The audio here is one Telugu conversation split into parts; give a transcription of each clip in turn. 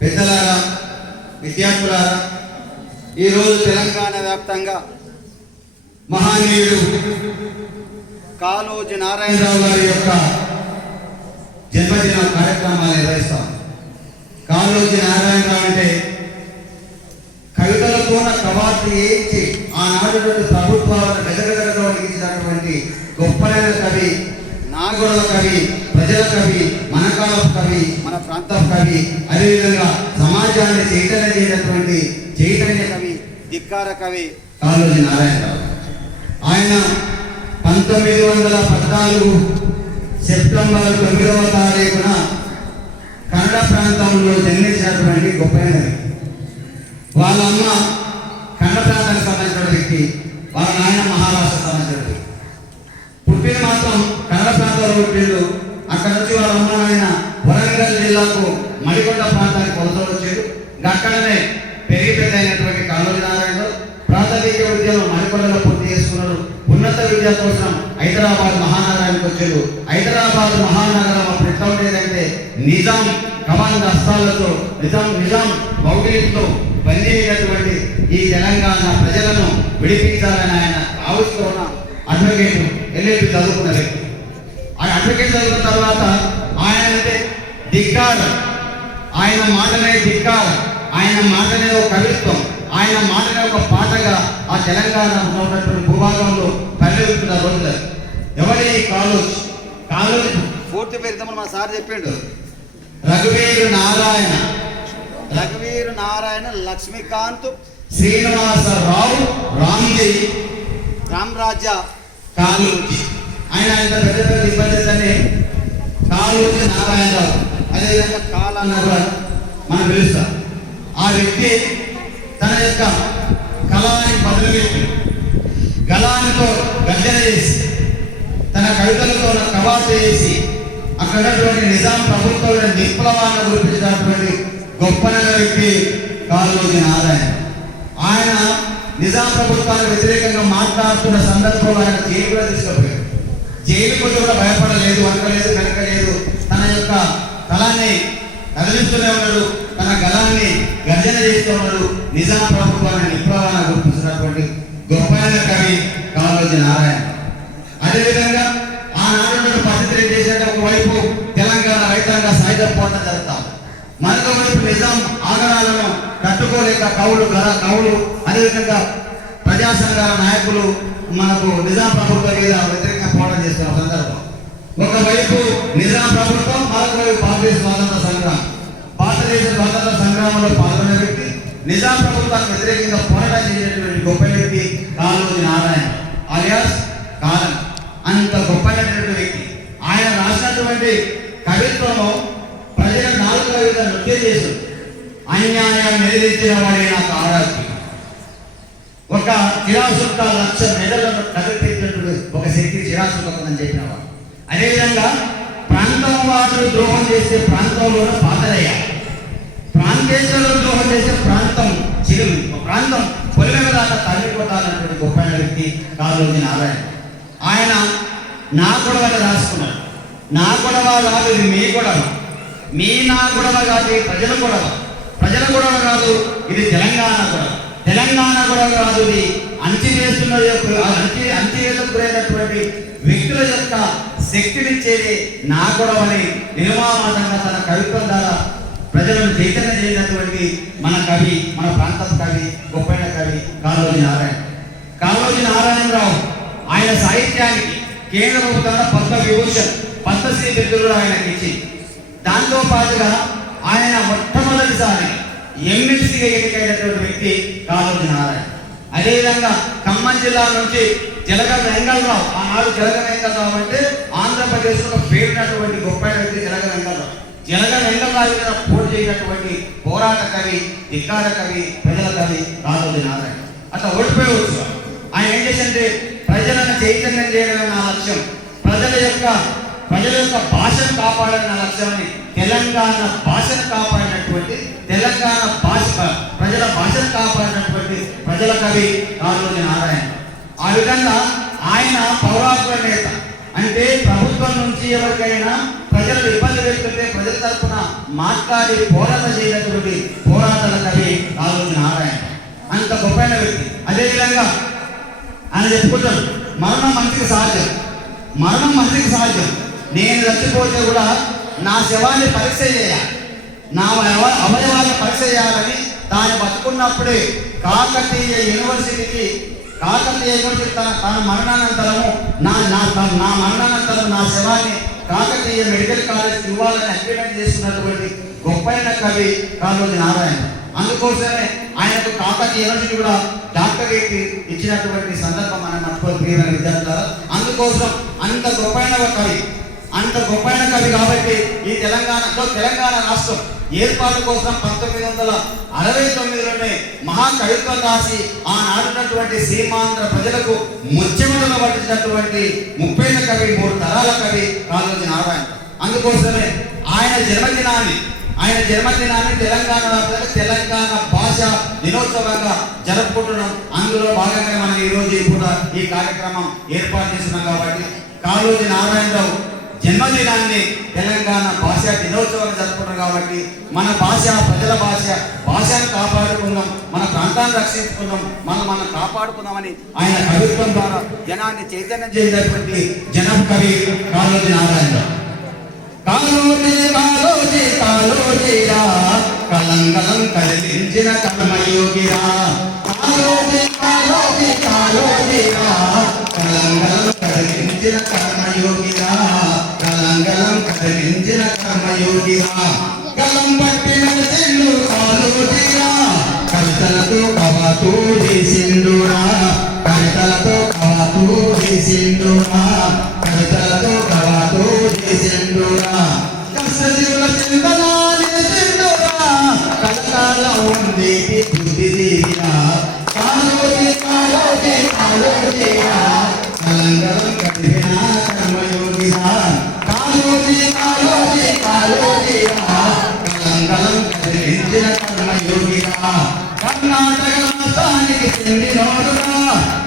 పెద్దలారా విద్యార్థులారా ఈరోజు తెలంగాణ వ్యాప్తంగా మహానీయుడు కాళోజీ నారాయణరావు గారి యొక్క జన్మదిన కార్యక్రమాలు నిర్వహిస్తాం. కాళోజీ నారాయణరావు అంటే కవితలతోన కవార్తు ఏంచి ఆనాడు ప్రభుత్వాలను గజగజగగా ఇచ్చినటువంటి గొప్పలైన కవి నాగొడవ కవి ప్రజల కవి మనకాల కవి ప్రాంతం కవి అదేవిధంగా సమాజాన్ని చైతన్య చేయనటువంటి చైతన్య కవి ధిక్కార కవి కాళోజీ నారాయణరావు. ఆయన పంతొమ్మిది వందల పద్నాలుగు సెప్టెంబర్ తొమ్మిదవ తారీఖున కన్నడ ప్రాంతంలో జన్మించినటువంటి గొప్పైన వాళ్ళ అమ్మ కన్నడ ప్రాంతానికి సంబంధించిన వ్యక్తి వాళ్ళ నాయన మహారాష్ట్ర సంబంధించిన వ్యక్తి. పుట్టిన మాత్రం కన్నడ ప్రాంతంలో పుట్టిండు. అక్కడ నుంచి వాళ్ళ అమ్మ ప్రాంతానికి కొలతలు అక్కడనే పెరిగి పెద్ద అయినటువంటి కాళోజీ ప్రాథమిక విద్యను మడికొండలో పూర్తి చేసుకున్నాడు. ఉన్నత విద్య కోసం హైదరాబాద్ మహానగరానికి వచ్చాడు. హైదరాబాద్ మహానగరం అప్పుడు ఎట్లా ఉండేదంటే నిజాం కమాన్ హస్తాలతో నిజాం నిజాం బౌగిలితో పనిచేయనటువంటి ఈ తెలంగాణ ప్రజలను విడిపించాలని ఆయన ఆవిస్తున్న అడ్వకేట్ ఎల్ఎల్పి చదువుకున్న వ్యక్తి. ఆ అడ్వకేట్ చదువుకున్న తర్వాత ఆయన అంటే ధిక్కార ఆయన మాటనే ధిక్కార ఆయన మాటనే ఒక కవిత్వం ఆయన మాటనే ఒక పాటగా ఆ తెలంగాణ ఉన్నటువంటి భూభాగంలో పరిగెత్తున్న రోజులు. ఎవరి కాలేజ్ కాలేజ్ పూర్తి పేరు ఇంతకుముందు మా సార్ చెప్పిండు. రఘువీరు నారాయణ. రఘువీరు నారాయణ లక్ష్మీకాంత్. శ్రీనివాసరావు రామ్జీ. రామరాజా కాలూజీ ఆయన ఇంత పెద్ద పెద్ద ఇబ్బందులని కాలూజీ నారాయణరావు అదేవిధంగా కూడా మనం పిలుస్తాం. ఆ వ్యక్తి తన యొక్క కళాన్ని బదులుపెట్టి గలానితో గర్జన చేసి తన కవితలతో కవాతు చేసి అక్కడ నిజాం ప్రభుత్వం విప్లవాన్ని గురించినటువంటి గొప్పనగ వ్యక్తి కాళోజీ ఆదాయం ఆయన నిజాం ప్రభుత్వానికి వ్యతిరేకంగా మాట్లాడుతున్న సందర్భంలో ఆయన జైలు కూడా జైలు కూడా భయపడలేదు అనకలేదు కనుక లేదు తన యొక్క కళాన్ని కదిలిస్తూనే ఉన్నాడు. తన గలాన్ని గర్జన చేస్తూ ఉన్నాడు. నిజాం ప్రభుత్వాన్ని విప్లవాన్ని గుర్తించినటువంటి గొప్పైన కవి కాళోజీ నారాయణ. అదేవిధంగా ఆనాడు పరిస్థితులు ఏం చేశాడు ఒకవైపు తెలంగాణ రైతాంగ సాయుధ పోరాటం జరుగుతాం మరొక వైపు నిజాం ఆగడాలను తట్టుకోలేక కవులు గల కవులు అదేవిధంగా ప్రజా సంఘాల నాయకులు మనకు నిజాం ప్రభుత్వం మీద వ్యతిరేకంగా పోరాటం చేస్తున్న సందర్భం. ఒకవైపు నిజాం ప్రభుత్వం మరొక వైపు భారతదేశ స్వాతంత్ర సంగ్రామం. భారతదేశ స్వాతంత్ర సంగ్రామంలో పాల్గొన్న వ్యక్తి నిజాం ప్రభుత్వానికి వ్యతిరేకంగా పోరాటం చేసినటువంటి గొప్ప వ్యక్తి కాళోజీ నారాయణ. అలియాస్ కాలం. అంత గొప్పైనటువంటి వ్యక్తి. ఆయన రాసినటువంటి కవిత్వము ప్రజల నాలుగు కవిత నృత్యం చేశారు అన్యాయాన్ని ఎదిరించిన వాడే నాకు ఆరాధ్యం ఒక చిరాసుక్క లక్ష మెడలను కదిలిపెట్టినటువంటి ఒక శక్తి చిరాసుక్క ఉందని చెప్పినవాడు అదేవిధంగా ప్రాంతం వాసులు ద్రోహం చేసే ప్రాంతంలో పాతరయ్య ప్రాంతేశ్వరులు ద్రోహం చేసే ప్రాంతం చిరులు ప్రాంతం పొలిమేర తల్లిపోతానటువంటి గొప్ప వ్యక్తి కాళోజీ నారాయణ. ఆయన నా గొడవని రాసుకున్నాడు. నా గొడవ కాదు ఇది మీ గొడవ మీ నా గొడవ కాదు ప్రజల గొడవ ప్రజల గొడవ కాదు ఇది తెలంగాణ గొడవ తెలంగాణ గొడవ కాదు ఇది అంచివేస్తున్న యొక్క- అంచి అంచివేతకు గురైనటువంటి వ్యక్తుల యొక్క శక్తినిచ్చేది నా గొడవని నిర్మాణంగా తన కవిత్వం ద్వారా ప్రజలను చైతన్యం చేయనటువంటి మన కవి మన ప్రాంతం కవి గొప్పైన కవి కాళోజీ నారాయణ. కాళోజీ నారాయణరావు ఆయన సాహిత్యానికి కేంద్ర ప్రభుత్వం పద్మ విభూషణ్ పద్మశ్రీ బిరుదులు ఆయనకి ఇచ్చి. దాంతో పాటుగా ఆయన మొట్టమొదటిసారి ఎమ్మెల్సీగా ఎన్నికైనటువంటి వ్యక్తి కాళోజీ నారాయణ. అదేవిధంగా ఖమ్మం జిల్లా నుంచి జలగ వెంగళరావు ఆనాడు జలగ వెంగళరావు అంటే ఆంధ్రప్రదేశ్లో పేరునటువంటి గొప్ప వ్యక్తి జలగ వెంగళరావు జలగ మీద పోటీ చేయనటువంటి పోరాట కవి ధిక్కార కవి ప్రజల కవి కాళోజీ నారాయణ. అట్లా ఓడిపోయవచ్చు ఆయన ఏం చేసింటే ప్రజలను చైతన్యం చేయడం నా లక్ష్యం ప్రజల యొక్క ప్రజల యొక్క భాషను కాపాడడం నా లక్ష్యాన్ని తెలంగాణ భాషను కాపాడినటువంటి తెలంగాణ భాష ప్రజల భాషను కాపాడినటువంటి ప్రజల కవి కాళోజీ నారాయణ. ఆ విధంగా ఆయన పౌరాత్మ నేత. అంటే ప్రభుత్వం నుంచి ఎవరికైనా ప్రజలు ఇబ్బంది పెడుతుంటే ప్రజల తరఫున మాట్లాడి పోరాట చేయనటువంటి పోరాటాల కవి కాళోజీ నారాయణ. అంత గొప్పైన వ్యక్తి. అదేవిధంగా ఆయన చెప్పుకుంటాడు మరణం మనిషికి సహజం. మరణం మనిషికి సహజం. నేను చచ్చిపోతే కూడా నా శవాన్ని పరీక్ష చేయాలి. నా అవయవాన్ని పరీక్ష చేయాలని దాన్ని బతుకున్నప్పుడే కాకతీయ యూనివర్సిటీకి కాకతీయ యూనివర్సిటీ తన తన మరణానంతరము నా నా నా- నా మరణానంతరం నా శవాన్ని కాకతీయ మెడికల్ కాలేజ్ ఇవ్వాలని అగ్రిమెంట్ చేసుకున్నటువంటి గొప్పైన కవి కాళోజీ నారాయణ. అందుకోసమే ఆయనకు కాకతీయ యూనివర్సిటీ కూడా డాక్టరేట్ ఇచ్చినటువంటి సందర్భం మనం మర్చిపోయి ప్రియమైన విద్యార్థులారా. అందుకోసం అంత గొప్పైన ఒక కవి అంత గొప్పైన కవి కాబట్టి ఈ తెలంగాణలో తెలంగాణ రాష్ట్రం ఏర్పాటు కోసం పంతొమ్మిది వందల అరవై తొమ్మిదిలోనే మహాకవిత్వం రాసి ఆనాడున్నటువంటి సీమాంధ్ర ప్రజలకు ముత్యములను పట్టించినటువంటి ముప్పైన కవి మూడు తరాల కవి కాళోజీ నారాయణ. అందుకోసమే ఆయన జన్మదినాన్ని ఆయన జన్మదినాన్ని తెలంగాణ ప్రజలు తెలంగాణ భాష దినోత్సవంగా జరుపుకుంటున్నాం. అందులో భాగంగా మనం ఈరోజు ఇప్పుడు ఈ ఈ కార్యక్రమం ఏర్పాటు చేస్తున్నాం కాబట్టి కాళోజీ నారాయణరావు జన్మదినాన్ని తెలంగాణ భాష దినోత్సవాన్ని జరుపుకుంటాం కాబట్టి మన భాష ప్రజల భాష భాషను కాపాడుకుందాం మన ప్రాంతాన్ని రక్షించుకుందాం మనం మనం కాపాడుకుందామని ఆయన కవిత్వం ద్వారా జనాన్ని చైతన్యం చేసినటువంటి జనం కవి కాళోజీ నారాయణ. కాలోజీ కాలోజీ కాలోజీరా కలంకలం కదిలించిన కర్మయోగిరా. కాలోజీ కాలోజీ కాలోజీరా కలంకలం కర్మయోగిరా. కలంకలం కదిలించిన కర్మయోగిరా కలం పట్టి నడిచిండు కాలోజీరా కవితలతో కవాతూ చేసిండురా. కవితలతో కవాతూ చేసిండురా. కవితలతో కవాతూ చేసిండురా. కష్టజీవుల చింతనాన్ని చిండురా కష్టాల ఉంది బుద్ధి దీవిరా కాలోజీ కాలోజీ కాలోజీరా కలంగలం కదిలిన కర్ణాటక రాష్ట్రానికి చెందినోడురా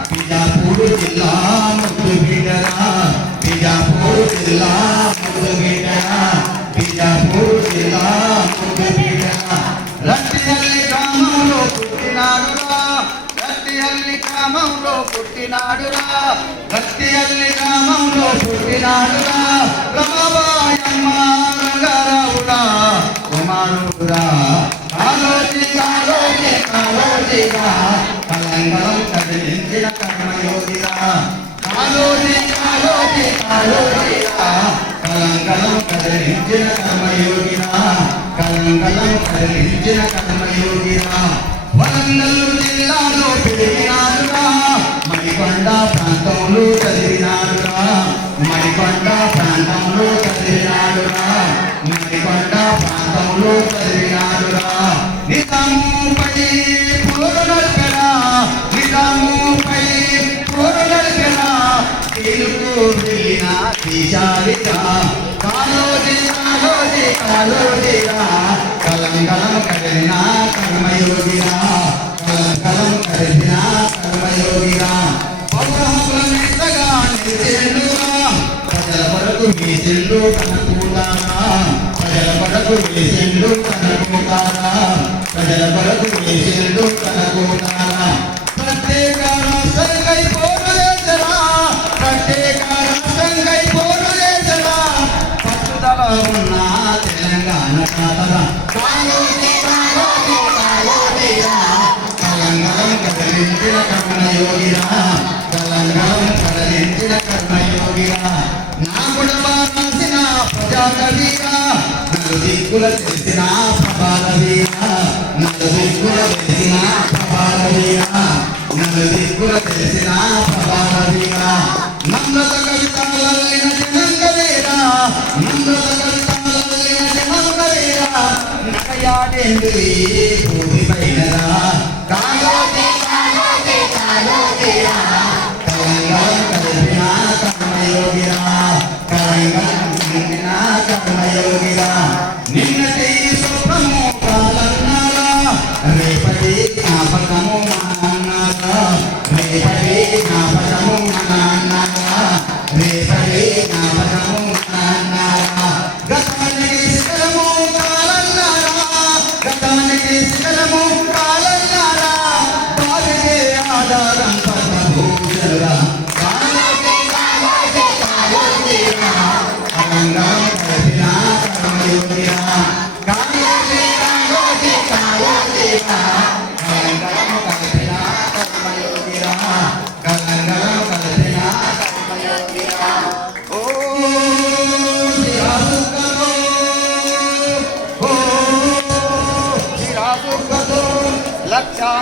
బిజాపూర్ జిల్లా ముద్దు బిడ్డరా బిజాపూర్ జిల్లా ముద్దు బిడ్డరా బిజాపూర్ జిల్లా ముద్దు బిడ్డరా రట్టిహల్లి గ్రామంలో పుట్టినాడురా రట్టిహల్లి గ్రామంలో పుట్టినాడురా రట్టిహల్లి గ్రామంలో పుట్టినాడురా రమాబాయమ్మ రంగారావుడా కుమారుడురా కాలోజీ కాలోజీగా కలంగలం కదిలించిన కర్మయోగిరా కాలోజీ కాలోజీ కాలోజీగా కలంగలం కదిలించిన కర్మయోగిరా కలంగలం కదిలించిన కర్మయోగిరా వరంగల్ జిల్లాలో పెరిగినాడురా మణికొండ ప్రాంతంలో చదివినాడురా మణికొండ ప్రాంతంలో చదివినాడురా మణికొండ ప్రాంతంలో చదివినాడురా తెలుగు వెళ్ళిన దేశాలిగా కాలోజీ కాలోజీ కాలోజీరా. కలంకలం కదిలిన కర్మయోగిరా. కలంకలం కదిలిన కర్మయోగిరా. పౌరహకుల నేతగా నిలిచేండుగా ప్రజల కొరకు వేసిండు కనుకుంటారా ప్రజల కొరకు కనుకుంటారా ప్రజల కొరకు కనుకుంటారా దిక్కుల తెలిసిన ప్రభాలవీరా నలు దిక్కుల తెలిసిన ప్రభాలవీరా నలు దిక్కుల తెలిసిన feliz.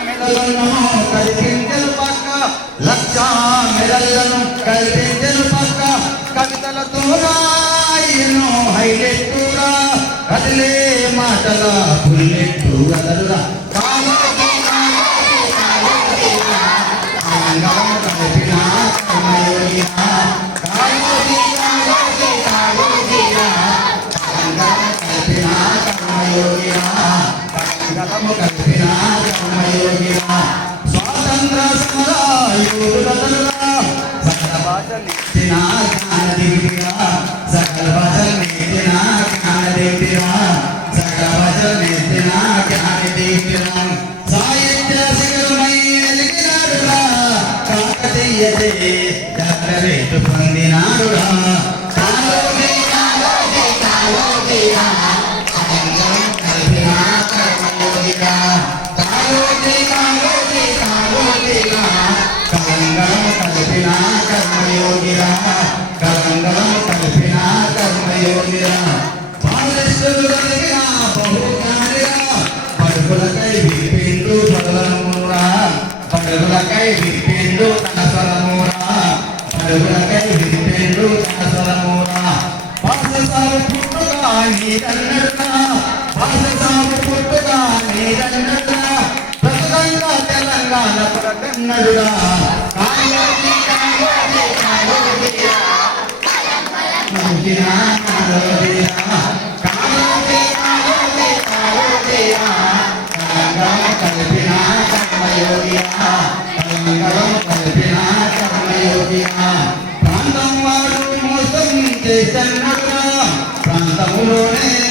లక్షామిలను కల్పించను పక్క లక్ష లక్షామిలను కల్పించను పక్క కవితలతో రాయను హైలెట్టురా కదిలే మాటల బుల్లెట్టు కదలురా కాలోజీ కాలోజీ కాలోజీరా ఆంగళం స్వాతంత్ర సకల సకల సాహిత్య శిఖరమై కాకతీయతే కలంగం కలిపిన కర్మయోగిరా కలంగం కలిపిన కర్మయోగిరా బాలశ్వరుడు కలిగిన బహుజ్ఞానిరా పడుకులకై విప్పిండు పదవరమురా పడుకులకై విప్పిండు పడుకులకై విప్పిండు పుట్టుగా పుట్టుగా తెలంగాణ ప్రకన్నడురా కర్మయోగిరా ప్రాంతం వాడు మోసం చేసన్నడురా ప్రాంతములోనే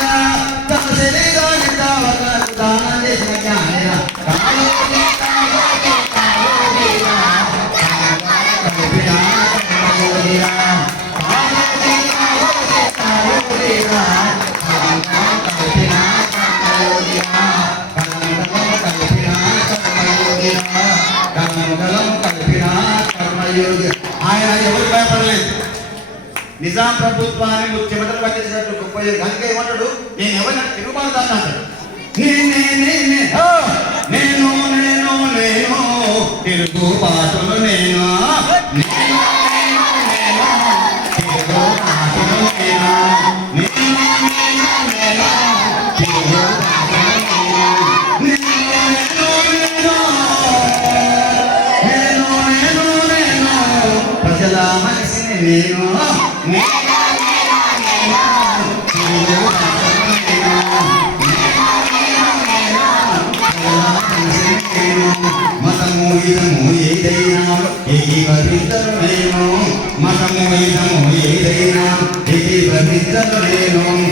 కర్మయోగిరా కలంగం కలిపిన కర్మయోగి ఆయన ఎవరు భయపడలేదు నిజాం ప్రభుత్వాన్ని ముఖ్యమంత్రి పట్టించినట్టు గొప్ప కనుక ఏమన్నాడు నేను ఎవరిని తిరుగుబాటుదాన్ని అంటాడు నేనే నేనే నేను నేను నేను తిరుగుబాటులు నేను నేను నేను నేను తిరుగుబాటులు నేను మతము ఏదైనా ఏకీభవించను మతము ఇదము ఏదైనా నేను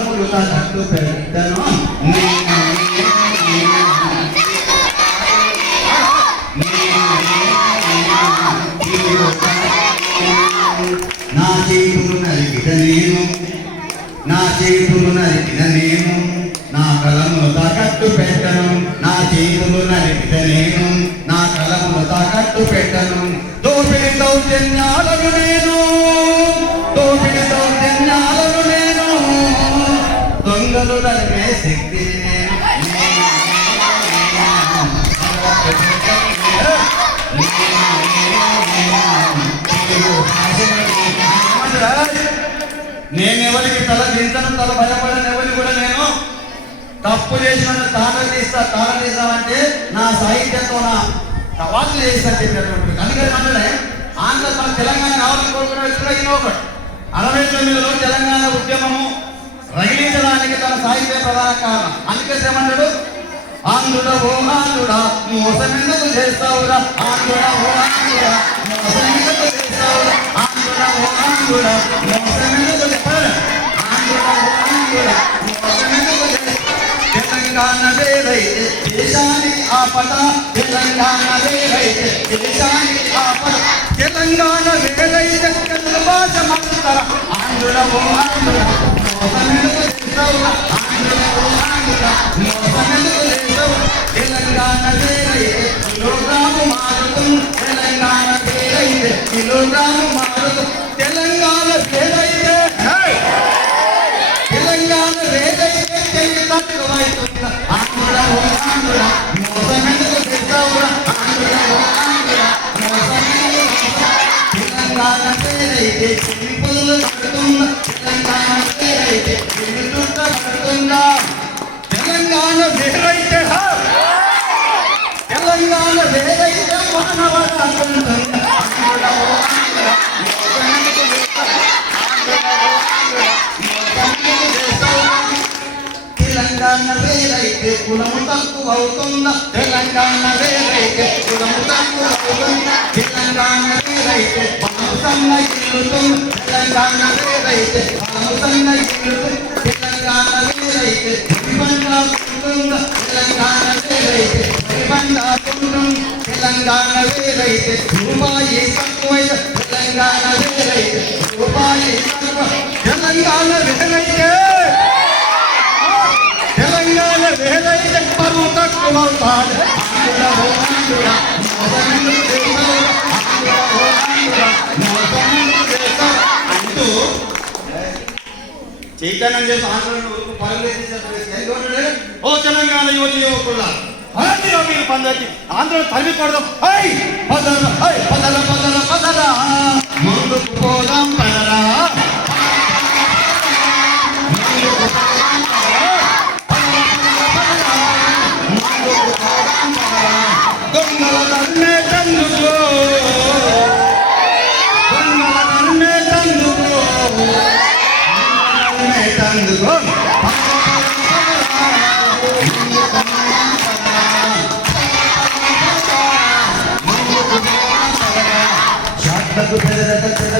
కలములు పెట్టను నా చేతులు నరికిన నేను నా చేతులు నరికిన నేను నా కలమును తాకట్టు పెట్టను నా చేతులు నరికిన నేను నా కలమును తాకట్టు పెట్టను దోపిడి దౌర్జన్యాలను నేను దొంగలు శక్తి నేను ఎవరికి తల దించను తల భయపడను ఎవరికి కూడా నేను తప్పు చేసిన తాళం తీస్తా తాళం తీస్తామంటే నా సాహిత్యంతో నా తవాళ్ళు చేస్తా చెప్పినటువంటి అందుకని అంటే ఆంధ్ర తెలంగాణ కావాలని కోరుకున్న వ్యక్తులు అయిన ఒకటి అరవై తొమ్మిదిలో తెలంగాణ ఉద్యమము రగిలించడానికి తన సాహిత్య ప్రధాన కారణం. అందుకే ఏమన్నాడు ఆంధ్రుడ ఓ ఆంధ్రుడ మోసమెందుకు చేస్తావురా? ఆంధ్రుడ ఓ ఆంధ్రుడ మోసమెందుకు చేస్తావురా? ఆంధ్రుడ ఓ ఆంధ్రుడ మోసమెందుకు చెప్పారు ఆంధ్రుడ ఓ తెలంగాణ దేశానికి ఆపద తెలంగాణ దేశానికి ఆపద. తెలంగాణ వేదైతే తెలుగు భాష మాట్లాడతారా ఆంధ్రుడ ఓ మోసమెందుకు చేస్తావురా ఆంధ్రుడ ఓ ఆంధ్రుడ మోసమెందుకు చేస్తావు తెలంగాణ వేరైతే కిలోగ్రాము మారుతుంది తెలంగాణ వేరైతే కిలోగ్రాము మారుతుంది తెలంగాణ వేరైతే హే! తెలంగాణ వేదైతే చెయ్యి తక్కువైతుంద ఆంధ్ర ఓ ఆంధ్ర మోసమెందుకు చేస్తావురా ఆంధ్ర తెలంగాణ పేరైతే చెయ్యి పుల్లు తెలంగాణ పేరైతే చెయ్యి పడుతుందా తెలంగాణ వేరైతే తెలంగాణ వేరైతే మానవ తెలంగాణ వేరైతే కులము తక్కువ అవుతుందా తెలంగాణ వేరైతే కులము తక్కువ అవుతుందా? తెలంగాణ వేరైతే పనులు సన్న ఇల్లుతుంది తెలంగాణ వేరైతే పనులు సన్న ఇల్లుతుంది తెలంగాణ వేరైతే పంట ఉంటుందా తెలంగాణ వేరైతే పంట ఉంటుంది తెలంగాణ వేరైతే రూపాయి తక్కువైతే తెలంగాణ వేరైతే రూపాయి తక్కువ తెలంగాణ వేరైతే తెలంగాణ వేదైతే పరువు తక్కువ అవుతాడు అంటూ చైతన్యం చేసి ఆంధ్రులను ఉరుకు ఓ తెలంగాణ యువత యువకుల అలాంటిలో మీరు పందరికి ఆంధ్ర తరిమి కొడదాం. పదల పదల పదల పదల ముందుకు పోదాం పదరా.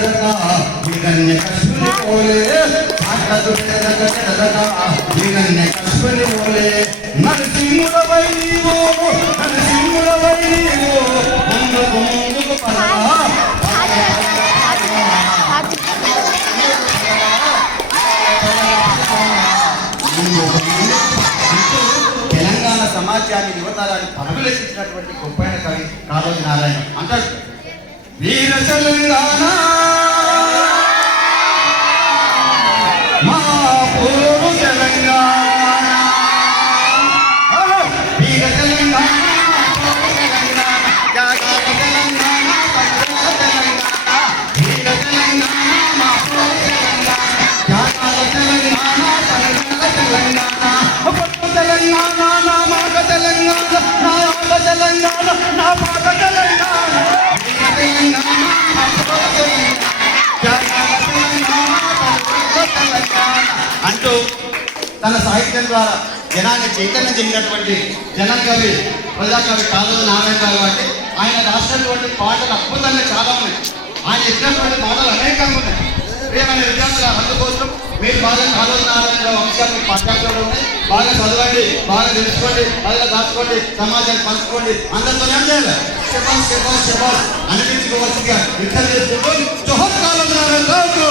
పెదరక చెదరక విగన్య కశ్మని పోలే శాఖకు పెదరక చెదరక కశ్మని పోలే. నరసింహుడవై నరసింహుడవై ముందుకు ముందుకు తెలంగాణ సమాజాన్ని యువతరాన్ని పరుగులేసినటువంటి గొప్పైన కవి కాళోజీ నారాయణ. అంటాడు వీర తెలంగాణ తన సాహిత్యం ద్వారా జనాన్ని చైతన్యం చెందినటువంటి జనకవి ప్రజాకవి కాదు నారాయణ గారు గారికి ఆయన రాసినటువంటి పాటలు అద్భుతంగా చాలా ఉన్నాయి. ఆయన ఇచ్చినటువంటి పాటలు అనేకంగా ఉన్నాయి. ప్రియమైన విద్యార్థుల అందుకోసం మీరు బాగా కాలువ నారాయణరావు అంశాలు మీ పాఠ్యాంశంలో ఉన్నాయి. బాగా చదవండి బాగా తెలుసుకోండి బాగా దాచుకోండి సమాజాన్ని పంచుకోండి అందరితోనే ఏం చేయాలి శబాస్ శబాస్ శబాష్ అనిపించుకోవాల్సిందిగా యుద్ధం చేసుకుంటూ జోహర్ కాలువ నారాయణరావుకు